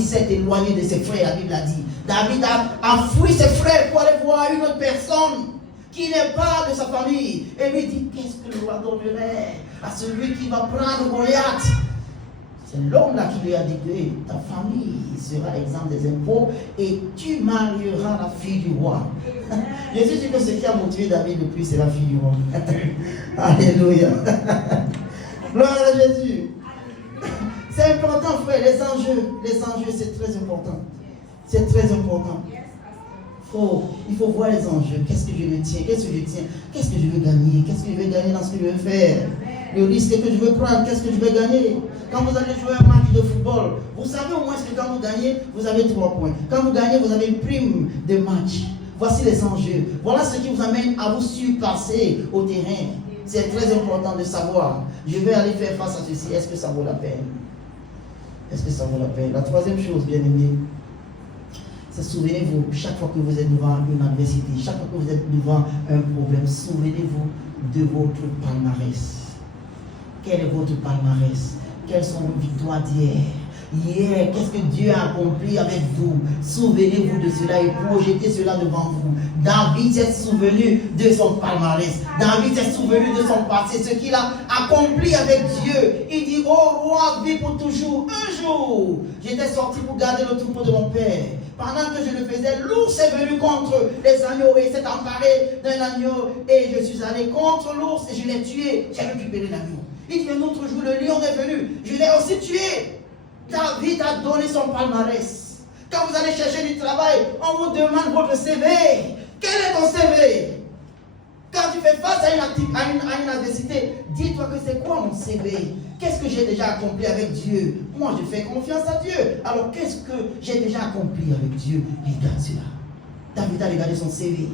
David s'est éloigné de ses frères, la Bible a dit. David a fui ses frères pour aller voir une autre personne qui n'est pas de sa famille. Et lui dit, qu'est-ce que le roi donnerait à celui qui va prendre Goliath? C'est l'homme là qui lui a dit que ta famille sera exempte des impôts et tu marieras la fille du roi. Jésus dit que ce qui a motivé David le plus, c'est la fille du roi. Alléluia. Gloire à Jésus. C'est important, frère, les enjeux, c'est très important. C'est très important. Il faut voir les enjeux. Qu'est-ce que je me tiens? Qu'est-ce que je tiens? Qu'est-ce que je veux gagner? Qu'est-ce que je vais gagner dans ce que je veux faire? Le risque que je veux prendre, qu'est-ce que je vais gagner? Quand vous allez jouer un match de football, vous savez au moins que quand vous gagnez, vous avez 3 points. Quand vous gagnez, vous avez une prime de match. Voici les enjeux. Voilà ce qui vous amène à vous surpasser au terrain. C'est très important de savoir. Je vais aller faire face à ceci. Est-ce que ça vaut la peine? Est-ce que ça vaut la peine? La troisième chose, bien aimé, c'est souvenez-vous, chaque fois que vous êtes devant une adversité, chaque fois que vous êtes devant un problème, souvenez-vous de votre palmarès. Quel est votre palmarès? Quelles sont vos victoires d'hier? Hier, qu'est-ce que Dieu a accompli avec vous? Souvenez-vous de cela et projetez cela devant vous. David s'est souvenu de son palmarès. David s'est souvenu de son passé, ce qu'il a accompli avec Dieu. Il dit, oh roi, vis pour toujours. Un jour, j'étais sorti pour garder le troupeau de mon père. Pendant que je le faisais, l'ours est venu contre les agneaux et s'est emparé d'un agneau. Et je suis allé contre l'ours et je l'ai tué. J'ai récupéré l'agneau. Il dit, un autre jour, le lion est venu. Je l'ai aussi tué. David a donné son palmarès. Quand vous allez chercher du travail, on vous demande votre CV. Quel est ton CV? Quand tu fais face à une adversité, dis-toi que c'est quoi mon CV? Qu'est-ce que j'ai déjà accompli avec Dieu? Moi, je fais confiance à Dieu. Alors, qu'est-ce que j'ai déjà accompli avec Dieu? Regarde cela. David a regardé son CV.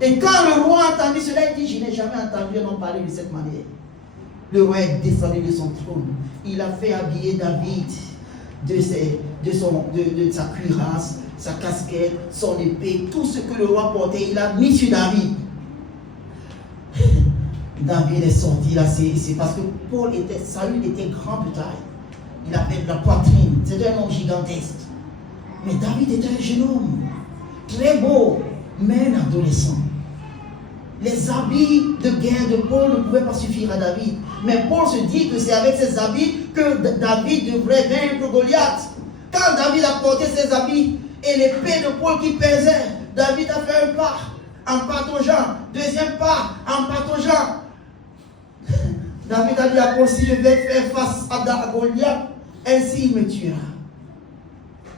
Et quand le roi a entendu cela, il dit, je n'ai jamais entendu un homme parler de cette manière. Le roi est descendu de son trône. Il a fait habiller David de sa cuirasse, sa casquette, son épée, tout ce que le roi portait, il a mis sur David. David est sorti là, c'est parce que Saül était grand de taille. Il avait de la poitrine, c'était un homme gigantesque. Mais David était un jeune homme, très beau, mais un adolescent. Les habits de guerre de Paul ne pouvaient pas suffire à David. Mais Paul se dit que c'est avec ses habits que David devrait vaincre Goliath. Quand David a porté ses habits et l'épée de Paul qui pesait, David a fait un pas en pataugeant, deuxième pas en pataugeant. David a dit à Paul, si je vais faire face à Goliath, ainsi il me tuera.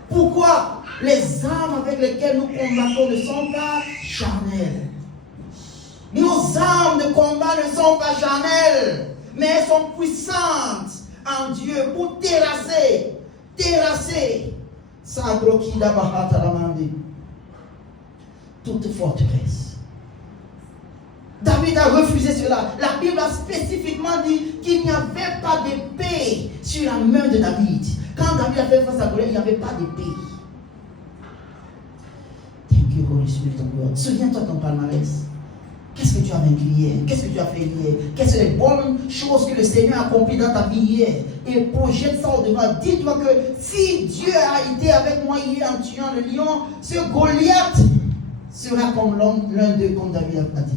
Pourquoi? Les armes avec lesquelles nous combattons ne sont pas charnelles. Nos armes de combat ne sont pas charnelles, mais elles sont puissantes en Dieu pour terrasser toute forteresse. David a refusé cela. La Bible a spécifiquement dit qu'il n'y avait pas d'épée sur la main de David. Quand David a fait face à Goliath, il n'y avait pas d'épée. Thank you, Holy Spirit of God. Souviens-toi de ton palmarès. Qu'est-ce que tu as vaincu hier? Qu'est-ce que tu as fait hier? Quelles sont les bonnes choses que le Seigneur a accomplies dans ta vie hier? Et projette ça au devant. Dis-toi que si Dieu a été avec moi hier en tuant le lion, ce Goliath sera comme l'un d'eux, comme David a dit.